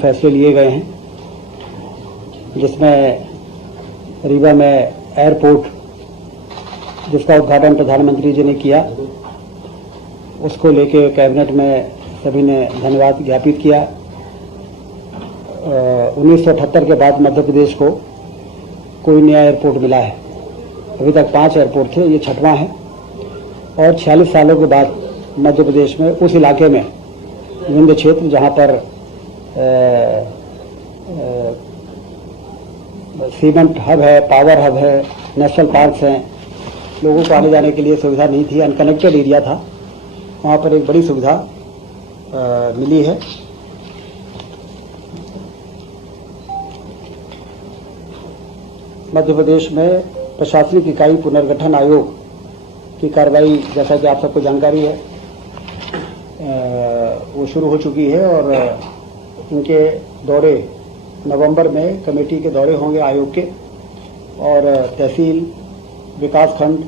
फैसले लिए गए हैं, जिसमें रीवा में एयरपोर्ट जिसका उद्घाटन प्रधानमंत्री जी ने किया, उसको लेके कैबिनेट में सभी ने धन्यवाद ज्ञापित किया। 1978 के बाद मध्य प्रदेश को कोई नया एयरपोर्ट मिला है। अभी तक 5 एयरपोर्ट थे, ये 6वां है। और 46 सालों के बाद मध्य प्रदेश में उस इलाके में विंध्य क्षेत्र जहाँ पर सीमेंट हब है, पावर हब है, नेशनल पार्क्स हैं, लोगों को आने जाने के लिए सुविधा नहीं थी, अनकनेक्टेड एरिया था, वहाँ पर एक बड़ी सुविधा मिली है। मध्य प्रदेश में प्रशासनिक इकाई पुनर्गठन आयोग की कार्रवाई, जैसा कि आप सबको जानकारी है, वो शुरू हो चुकी है और इनके दौरे नवंबर में कमेटी के दौरे होंगे आयोग के, और तहसील, विकासखंड,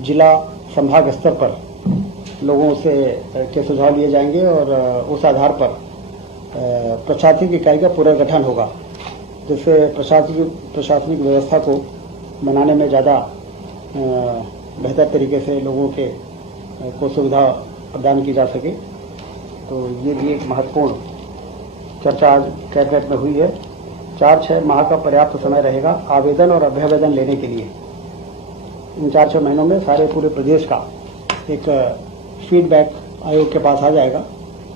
जिला, संभाग स्तर पर लोगों से के सुझाव लिए जाएंगे और उस आधार पर प्रशासनिक इकाई का पुनर्गठन होगा, जिससे प्रशासनिक व्यवस्था को बनाने में ज़्यादा बेहतर तरीके से लोगों के को सुविधा प्रदान की जा सके। तो ये भी एक महत्वपूर्ण चर्चा आज कैबिनेट में हुई है। 4-6 माह का पर्याप्त समय रहेगा आवेदन और अभ्यावेदन लेने के लिए। इन 4-6 महीनों में सारे पूरे प्रदेश का एक फीडबैक आयोग के पास आ जाएगा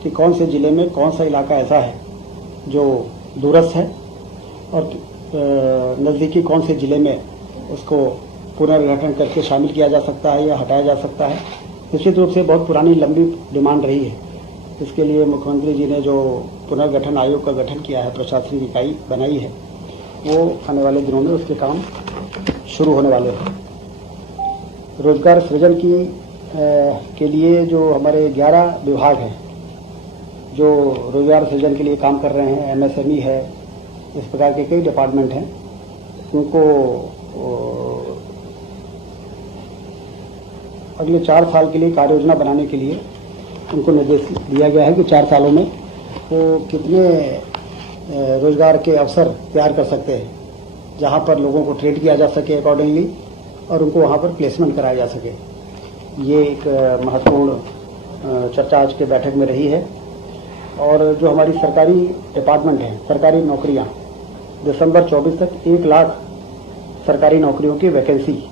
कि कौन से जिले में कौन सा इलाका ऐसा है जो दूरस्थ है और नज़दीकी कौन से जिले में उसको पुनर्गठन करके शामिल किया जा सकता है या हटाया जा सकता है। निश्चित रूप से बहुत पुरानी लंबी डिमांड रही है। इसके लिए मुख्यमंत्री जी ने जो पुनर्गठन आयोग का गठन किया है, प्रशासनिक इकाई बनाई है, वो आने वाले दिनों में उसके काम शुरू होने वाले हैं। रोजगार सृजन के लिए जो हमारे 11 विभाग हैं जो रोजगार सृजन के लिए काम कर रहे हैं, MSME है, इस प्रकार के कई डिपार्टमेंट हैं, उनको अगले 4 साल के लिए कार्य योजना बनाने के लिए उनको निर्देश दिया गया है कि 4 सालों में वो कितने रोजगार के अवसर तैयार कर सकते हैं, जहां पर लोगों को ट्रेन किया जा सके अकॉर्डिंगली और उनको वहां पर प्लेसमेंट कराया जा सके। ये एक महत्वपूर्ण चर्चा आज के बैठक में रही है। और जो हमारी सरकारी डिपार्टमेंट हैं, सरकारी नौकरियां, दिसंबर 24 तक 1 लाख सरकारी नौकरियों की वैकेंसी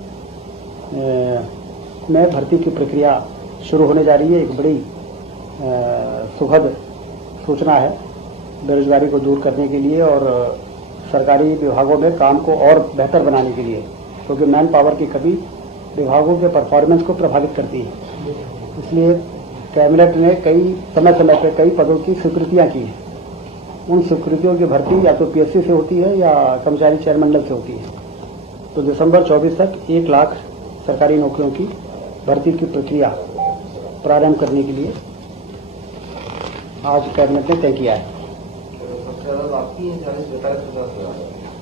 में भर्ती की प्रक्रिया शुरू होने जा रही है। एक बड़ी सुखद सूचना है बेरोजगारी को दूर करने के लिए और सरकारी विभागों में काम को और बेहतर बनाने के लिए, क्योंकि मैन पावर की कमी विभागों के परफॉर्मेंस को प्रभावित करती है। इसलिए कैबिनेट ने समय समय पर कई पदों की स्वीकृतियां की हैं। उन स्वीकृतियों की भर्ती या तो PSC से होती है या कर्मचारी चयन मंडल से होती है। तो दिसंबर 24 तक 1 लाख सरकारी नौकरियों की भर्ती की प्रक्रिया प्रारंभ करने के लिए आज कैबिनेट ने तय किया है।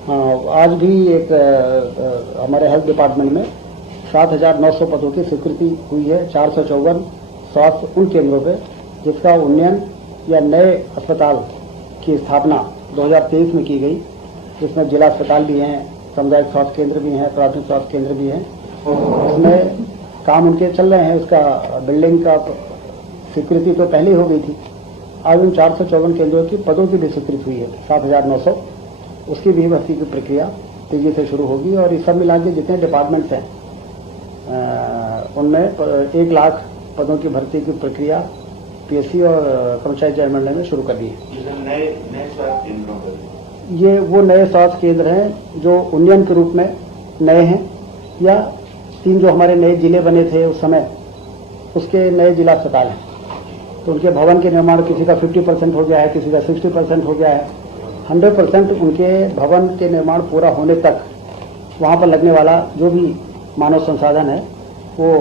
हाँ, आज भी एक हमारे हेल्थ डिपार्टमेंट में 7,900 पदों की स्वीकृति हुई है। 454 स्वास्थ्य उन केंद्रों पे जिसका उन्नयन या नए अस्पताल की स्थापना 2023 में की गई, जिसमें जिला अस्पताल भी हैं, सामुदायिक स्वास्थ्य केंद्र भी हैं, प्राथमिक स्वास्थ्य केंद्र भी हैं। उसमें काम उनके चल रहे हैं। उसका बिल्डिंग का स्वीकृति तो पहले हो गई थी। आज उन 454 केंद्रों की पदों की भी स्वीकृति हुई है 7,900। उसकी भी भर्ती की प्रक्रिया तेजी से शुरू होगी और इस सब मिला के जितने डिपार्टमेंट्स हैं उनमें 1 लाख पदों की भर्ती की प्रक्रिया PSC और कर्मचारी चयन मंडल में शुरू कर दी है। ये वो नए स्वास्थ्य केंद्र हैं जो उन्नयन के रूप में नए हैं, या 3 जो हमारे नए जिले बने थे उस समय, उसके नए जिला अस्पताल हैं। तो उनके भवन के निर्माण किसी का 50% हो गया है, किसी का 60% हो गया है। 100% उनके भवन के निर्माण पूरा होने तक वहाँ पर लगने वाला जो भी मानव संसाधन है वो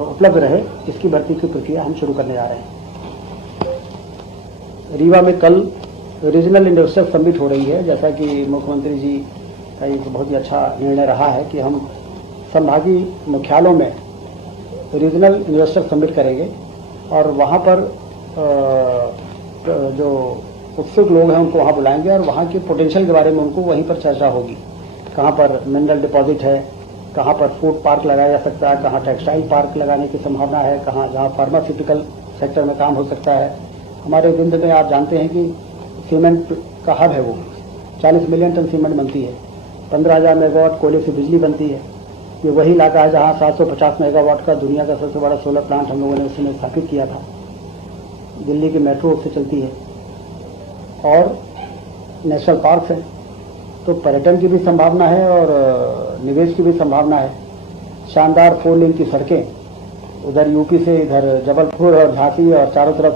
उपलब्ध रहे, इसकी भर्ती की प्रक्रिया हम शुरू करने जा रहे हैं। रीवा में कल रीजनल इन्वेस्टर समिट हो रही है। जैसा कि मुख्यमंत्री जी का एक बहुत ही अच्छा निर्णय रहा है कि हम संभागीय मुख्यालयों में रीजनल इन्वेस्टर समिट करेंगे और वहाँ पर जो उत्सुक लोग हैं उनको वहाँ बुलाएंगे और वहाँ के पोटेंशियल के बारे में उनको वहीं पर चर्चा होगी। कहाँ पर मिनरल डिपॉजिट है, कहाँ पर फूड पार्क लगाया जा सकता है, कहाँ टेक्सटाइल पार्क लगाने की संभावना है, कहाँ जहाँ फार्मास्यूटिकल सेक्टर में काम हो सकता है। हमारे विंध्य में आप जानते हैं कि सीमेंट का हब है, वो 40 मिलियन टन सीमेंट बनती है, 15,000 मेगावाट कोयले से बिजली बनती है। ये वही इलाका है जहाँ 750 मेगावाट का दुनिया का सबसे बड़ा सोलर प्लांट हम लोगों ने उस समय स्थापित किया था। दिल्ली की मेट्रो उससे चलती है और नेशनल पार्क है, तो पर्यटन की भी संभावना है और निवेश की भी संभावना है। शानदार 4 लेन की सड़कें, उधर यूपी से इधर जबलपुर और झांसी और चारों तरफ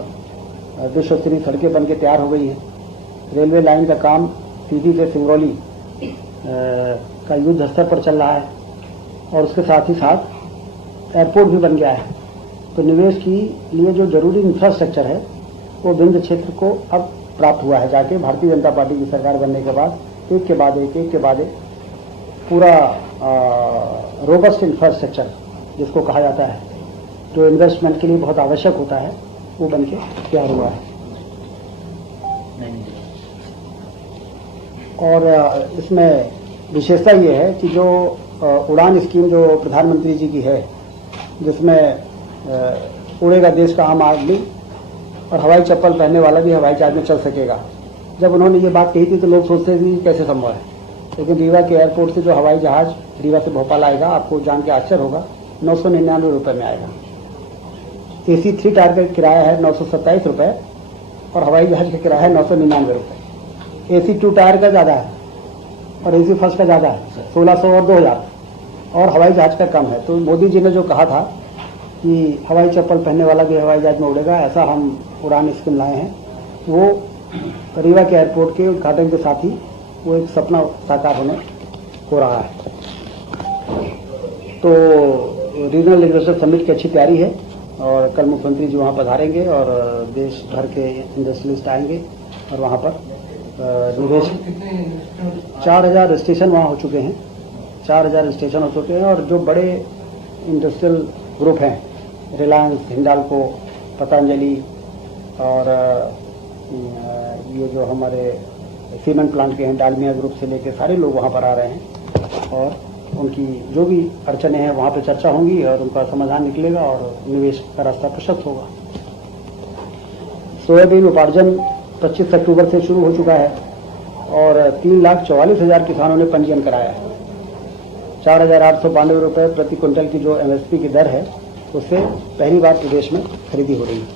विश्व स्तरीय सड़कें बन के तैयार हो गई हैं। रेलवे लाइन का काम सीधी से सिंगरौली का युद्ध स्तर पर चल रहा है और उसके साथ ही साथ एयरपोर्ट भी बन गया है। तो निवेश के लिए जो जरूरी इंफ्रास्ट्रक्चर है वो विंध्य क्षेत्र को अब प्राप्त हुआ है। जाके भारतीय जनता पार्टी की सरकार बनने के बाद एक के बाद एक पूरा रोबस्ट इंफ्रास्ट्रक्चर जिसको कहा जाता है, जो इन्वेस्टमेंट के लिए बहुत आवश्यक होता है, वो बन के तैयार हुआ है। और इसमें विशेषता ये है कि जो उड़ान स्कीम जो प्रधानमंत्री जी की है, जिसमें उड़ेगा देश का आम आदमी और हवाई चप्पल पहनने वाला भी हवाई जहाज में चल सकेगा। जब उन्होंने ये बात कही थी तो लोग सोचते थे कैसे संभव है, लेकिन रीवा के एयरपोर्ट से जो हवाई जहाज रीवा से भोपाल आएगा, आपको जान के आश्चर्य होगा, 999 रुपये में आएगा। AC 3 टायर का किराया है 927 रुपये और हवाई जहाज का किराया है 999 रुपये। AC 2 टायर का ज़्यादा है और AC फर्स्ट का ज़्यादा है, 1600 और 2000, और हवाई जहाज का कम है। तो मोदी जी ने जो कहा था कि हवाई चप्पल पहनने वाला भी हवाई जहाज में उड़ेगा, ऐसा हम उड़ान स्कीम लाए हैं, वो रीवा के एयरपोर्ट के उद्घाटन के साथ ही वो एक सपना साकार होने हो रहा है। तो रीजनल इन्वेस्टर समिट की अच्छी तैयारी है और कल मुख्यमंत्री जी वहाँ पधारेंगे और देश भर के इंडस्ट्रियलिस्ट आएंगे और वहाँ पर निवेश 4000 स्टेशन वहाँ हो चुके हैं, 4000 स्टेशन हो चुके हैं। और जो बड़े इंडस्ट्रियल ग्रुप हैं, रिलायंस, हिंडाल्को, पतंजलि और ये जो हमारे सीमेंट प्लांट के हैं, डालमिया ग्रुप से लेके सारे लोग वहाँ पर आ रहे हैं और उनकी जो भी अड़चने हैं वहाँ पर चर्चा होंगी और उनका समाधान निकलेगा और निवेश का रास्ता प्रशस्त होगा। सोयाबीन उपार्जन 25 अक्टूबर से शुरू हो चुका है और 3,44,000 किसानों ने पंजीयन कराया है। 4,892 रुपये प्रति क्विंटल की जो MSP की दर है, उससे पहली बार प्रदेश में खरीदी हो रही है।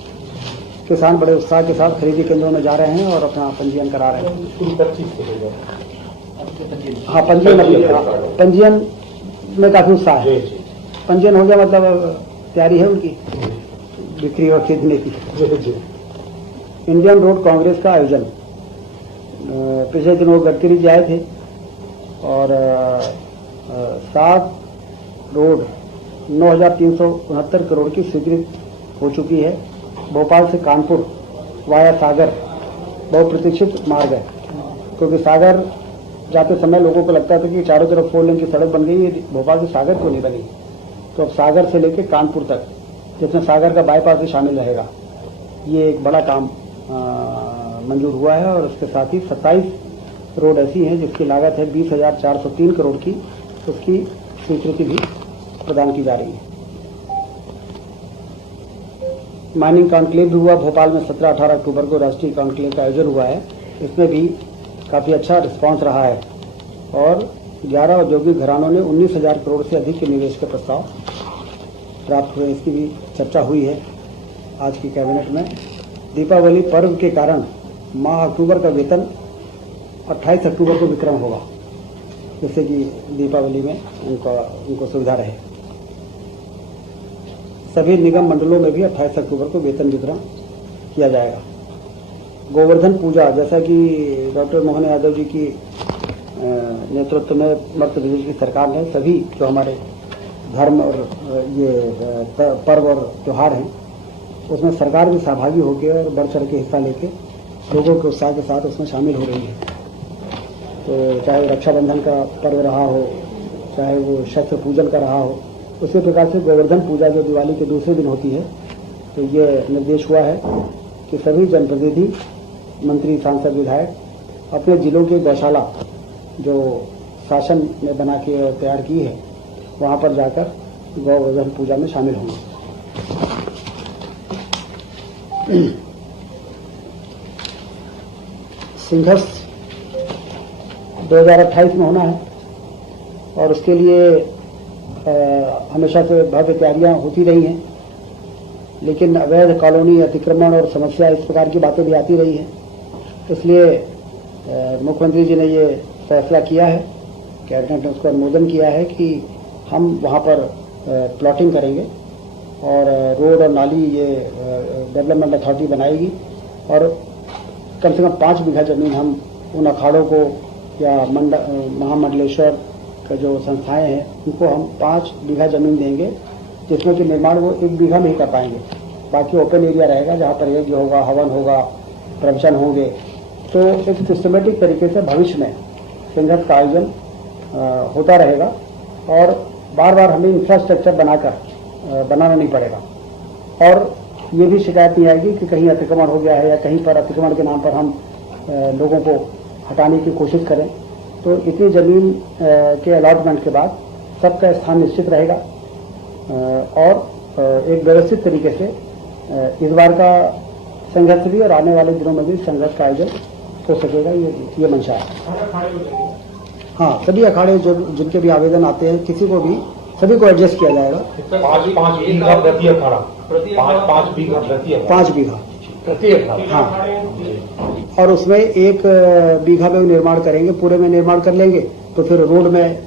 किसान बड़े उत्साह के साथ खरीदी केंद्रों में जा रहे हैं और अपना पंजीयन करा रहे हैं। हाँ, पंजीयन में काफी उत्साह है। पंजीयन हो गया मतलब तैयारी है उनकी बिक्री और खरीदने की। इंडियन रोड कांग्रेस का आयोजन पिछले दिनों गडकरी जी आए थे और 7 रोड 9,369 करोड़ की स्वीकृत हो चुकी है। भोपाल से कानपुर वाया सागर बहुप्रतीक्षित मार्ग है, क्योंकि सागर जाते समय लोगों को लगता था कि चारों तरफ 4 लेन की सड़क बन गई है, भोपाल से सागर क्यों नहीं बनी। तो अब सागर से लेकर कानपुर तक, जिसमें सागर का बाईपास भी शामिल रहेगा, ये एक बड़ा काम मंजूर हुआ है। और उसके साथ ही 27 रोड ऐसी हैं जिसकी लागत है 20,403 करोड़ की, उसकी स्वीकृति भी प्रदान की जा रही है। माइनिंग कॉन्क्लेव भी हुआ भोपाल में 17-18 अक्टूबर को राष्ट्रीय कॉन्क्लेव का आयोजन हुआ है। इसमें भी काफ़ी अच्छा रिस्पांस रहा है और 11 औद्योगिक घरानों ने 19,000 करोड़ से अधिक के निवेश के प्रस्ताव प्राप्त हुए। इसकी भी चर्चा हुई है आज की कैबिनेट में। दीपावली पर्व के कारण माह अक्टूबर का वेतन 28 अक्टूबर को विक्रम होगा, जिससे कि दीपावली में उनको सुविधा रहे। सभी निगम मंडलों में भी 28 अक्टूबर को वेतन वितरण किया जाएगा। गोवर्धन पूजा, जैसा कि डॉक्टर मोहन यादव जी की नेतृत्व में मध्य प्रदेश की सरकार ने सभी जो हमारे धर्म और ये पर्व और त्यौहार हैं, उसमें सरकार भी सहभागी होकर और बढ़ चढ़ के हिस्सा लेके लोगों के उत्साह के साथ उसमें शामिल हो रही है। तो चाहे रक्षाबंधन का पर्व रहा हो, चाहे वो शस्त्र पूजन का रहा हो, उसी प्रकार से गोवर्धन पूजा जो दिवाली के दूसरे दिन होती है, तो ये निर्देश हुआ है कि सभी जनप्रतिनिधि मंत्री, सांसद, विधायक अपने जिलों की गौशाला जो शासन ने बना के तैयार की है वहाँ पर जाकर गौवर्धन पूजा में शामिल होंगे। सिंघर्ष 2028 में होना है और उसके लिए हमेशा से भव्य तैयारियां होती रही हैं, लेकिन अवैध कॉलोनी, अतिक्रमण और समस्या इस प्रकार की बातें भी आती रही हैं। इसलिए मुख्यमंत्री जी ने ये फैसला किया है, कैबिनेट ने उसका अनुमोदन किया है कि हम वहाँ पर प्लॉटिंग करेंगे और रोड और नाली ये डेवलपमेंट अथॉरिटी बनाएगी और कम से कम 5 बीघा जमीन हम उन अखाड़ों को या महामंडलेश्वर का जो संस्थाएं हैं उनको हम 5 बीघा जमीन देंगे, जिसमें कि निर्माण वो 1 बीघा में ही कर पाएंगे। बाकी ओपन एरिया रहेगा जहाँ पर यज्ञ होगा, हवन होगा, प्रवचन होंगे। तो एक सिस्टमेटिक तरीके से भविष्य में सिंघर्ष का आयोजन होता रहेगा और बार बार हमें इंफ्रास्ट्रक्चर बनाना नहीं पड़ेगा और ये भी शिकायत नहीं आएगी कि कहीं अतिक्रमण हो गया है या कहीं पर अतिक्रमण के नाम पर हम लोगों को हटाने की कोशिश करें। तो इतनी जमीन के अलॉटमेंट के बाद सबका स्थान निश्चित रहेगा और एक व्यवस्थित तरीके से इस बार का संघर्ष भी और आने वाले दिनों में भी संघर्ष का आयोजन हो सकेगा, ये मंशा है। हाँ, सभी अखाड़े जो जिनके भी आवेदन आते हैं किसी को भी सभी को एडजस्ट किया जाएगा। 5 बीघा प्रति अखाड़ा, 5 बीघा प्रति अखाड़ा, 5 बीघा प्रति अखाड़ा। हाँ, और उसमें 1 बीघा में निर्माण करेंगे, पूरे में निर्माण कर लेंगे तो फिर रोड में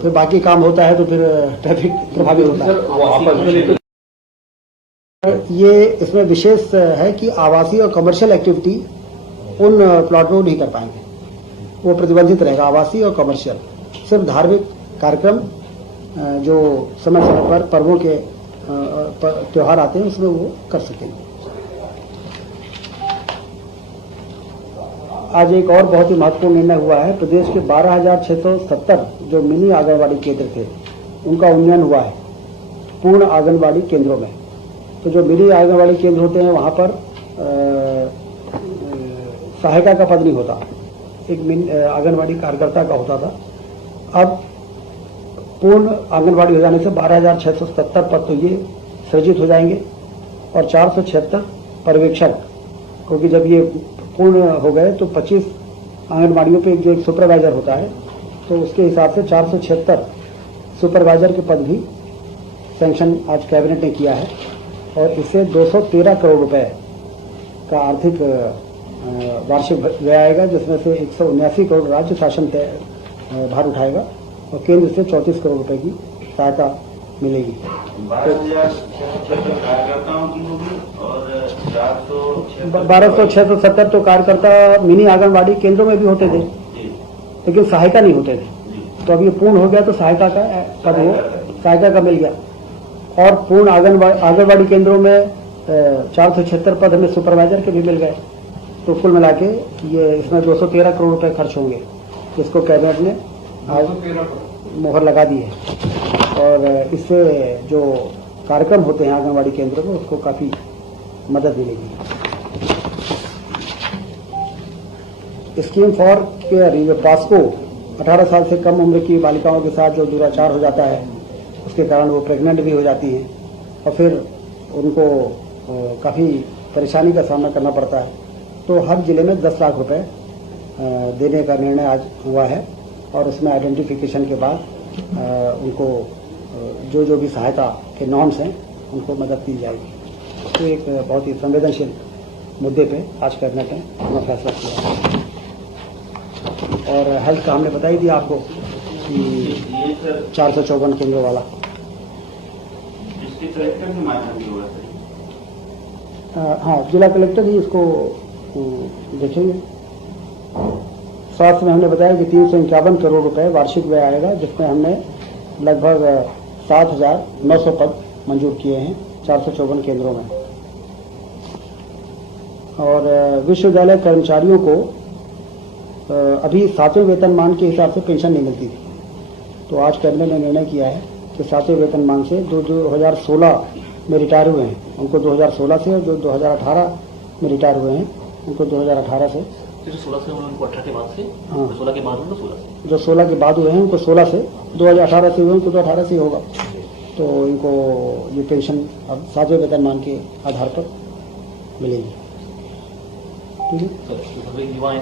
फिर बाकी काम होता है तो फिर ट्रैफिक प्रभावित होता है। ये इसमें विशेष है कि आवासीय और कमर्शियल एक्टिविटी उन प्लॉट में नहीं कर पाएंगे, वो प्रतिबंधित रहेगा। आवासीय और कमर्शियल सिर्फ धार्मिक कार्यक्रम जो समय समय पर पर्वों के त्योहार आते हैं उसमें वो कर सकेंगे। आज एक और बहुत ही महत्वपूर्ण निर्णय हुआ है। प्रदेश के 12,670 जो मिनी आंगनबाड़ी केंद्र थे उनका उन्नयन हुआ है पूर्ण आंगनबाड़ी केंद्रों में। तो जो मिनी आंगनबाड़ी केंद्र होते हैं वहां पर सहायिका का पद नहीं होता, एक आंगनबाड़ी कार्यकर्ता का होता था। अब पूर्ण आंगनबाड़ी हो जाने से 12,670 पद तो ये सृजित हो जाएंगे और 476 पर्यवेक्षक, क्योंकि जब ये पूर्ण हो गए तो 25 आंगनबाड़ियों पे जो एक सुपरवाइजर होता है तो उसके हिसाब से 476 सुपरवाइजर के पद भी सैंक्शन आज कैबिनेट ने किया है और इससे 213 करोड़ रुपए का आर्थिक वार्षिक व्यय आएगा, जिसमें से 179 करोड़ राज्य शासन भार उठाएगा और केंद्र से 34 करोड़ रुपए की सहायता मिलेगी। 12,670 तो कार्यकर्ता मिनी आंगनबाड़ी केंद्रों में भी होते थे लेकिन सहायिका नहीं होते थे। तो अब ये पूर्ण हो गया तो सहायिका का पद वो सहायिका का मिल गया और पूर्ण आंगनबाड़ी केंद्रों में 476 पद हमें सुपरवाइजर के भी मिल गए। तो कुल मिला के ये इसमें 213 करोड़ रुपए खर्च होंगे, जिसको कैबिनेट ने आज मोहर लगा दी है और इससे जो कार्यक्रम होते हैं आंगनबाड़ी केंद्रों में उसको काफी मदद मिलेगी। स्कीम फॉर केयर पास्को 18 साल से कम उम्र की बालिकाओं के साथ जो दुराचार हो जाता है उसके कारण वो प्रेग्नेंट भी हो जाती हैं और फिर उनको काफ़ी परेशानी का सामना करना पड़ता है। तो हर जिले में 10 लाख रुपए देने का निर्णय आज हुआ है और उसमें आइडेंटिफिकेशन के बाद उनको जो भी सहायता के नॉर्म्स हैं उनको मदद दी जाएगी। तो एक बहुत ही संवेदनशील मुद्दे पे आज कैबिनेट ने अपना फैसला किया और हेल्थ का हमने बता ही दिया आपको कि 454 केंद्रों वाला। इसके कलेक्टर के माध्यम से होगा सर? हाँ, जिला कलेक्टर ही इसको देखेंगे। स्वास्थ्य में हमने बताया कि 351 करोड़ रुपए वार्षिक व्यय आएगा, जिसमें हमने लगभग 7,900 पद मंजूर किए हैं 454 केंद्रों में। और विश्वविद्यालय कर्मचारियों को अभी 7वें वेतनमान के हिसाब से पेंशन नहीं मिलती थी, तो आज कैबिनेट ने निर्णय किया है कि 7वें वेतनमान से जो 2016 में रिटायर हुए हैं उनको 2016 से और जो 2018 में रिटायर हुए हैं, उनको 2018 से, जो 16 से हुए उनको 18 के बाद से, हाँ। 16 के बाद उनको 16 से। जो 16 के बाद हुए हैं उनको 16 से, 2018 से हुए उनको तो 18 से ही होगा। तो इनको ये पेंशन अब 7वें वेतनमान के आधार पर मिलेगी। ठीक है। सर, युवा